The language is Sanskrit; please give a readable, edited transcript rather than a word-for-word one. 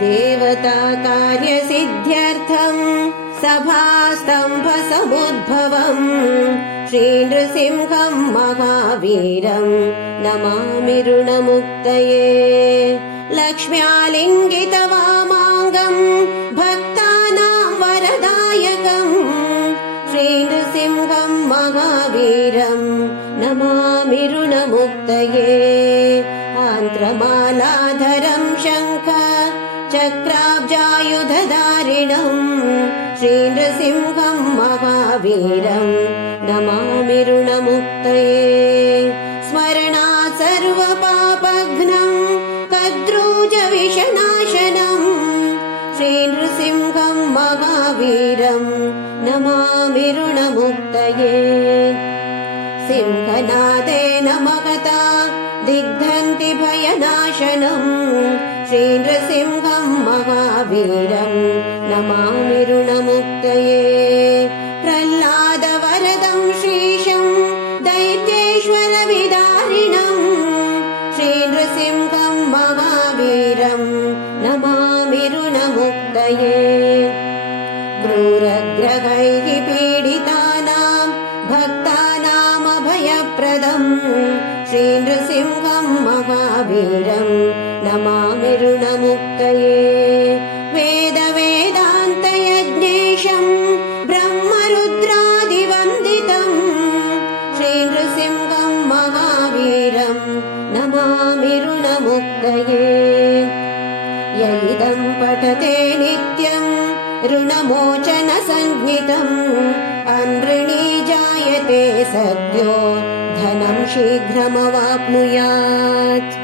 देवता कार्यसिद्ध्यर्थम् सभास्तम्भसमुद्भवम् श्रीनृसिंहम् महावीरम् नमामि ऋणमुक्तये। लक्ष्म्यालिङ्गितवामाङ्गम् भक्तानाम् वरदायकम् श्रीनृसिंहम् महावीरम् नमामि ऋणमुक्तये। आन्त्रमालाधरम् शङ्ख चक्राब्जायुधधारिणम् श्रीनृसिंहम् महावीरम् नमामि ऋणमुक्तये। स्मरणात् सर्वपापघ्नम् कद्रूजविषनाशनम् श्रीनृसिंहम् महावीरम् नमामि ऋणमुक्तये। सिंहनादेन महता दिग्धन्ति भयनाशनम् श्रीनृसिंहम् महावीरम् नमामि ऋणमुक्तये। प्रह्लादवरदम् श्रीशम् दैत्येश्वरविदारिणम् श्रीनृसिंहम् महावीरम् नमामि ऋणमुक्तये। क्रूरग्रहैः पीडितानाम् भक्तानामभयप्रदम् श्रीनृसिंहम् महावीरम् नमामि ऋणमुक्तये। वेदवेदान्तयज्ञेशम् ब्रह्मरुद्रादिवन्दितम् श्रीनृसिंहम् महावीरम् नमामि ऋणमुक्तये। य इदम् पठते नित्यम् ऋणमोचनसञ्ज्ञितम् अनृणी जायते सद्यो धनम् शीघ्रमवाप्नुयात्।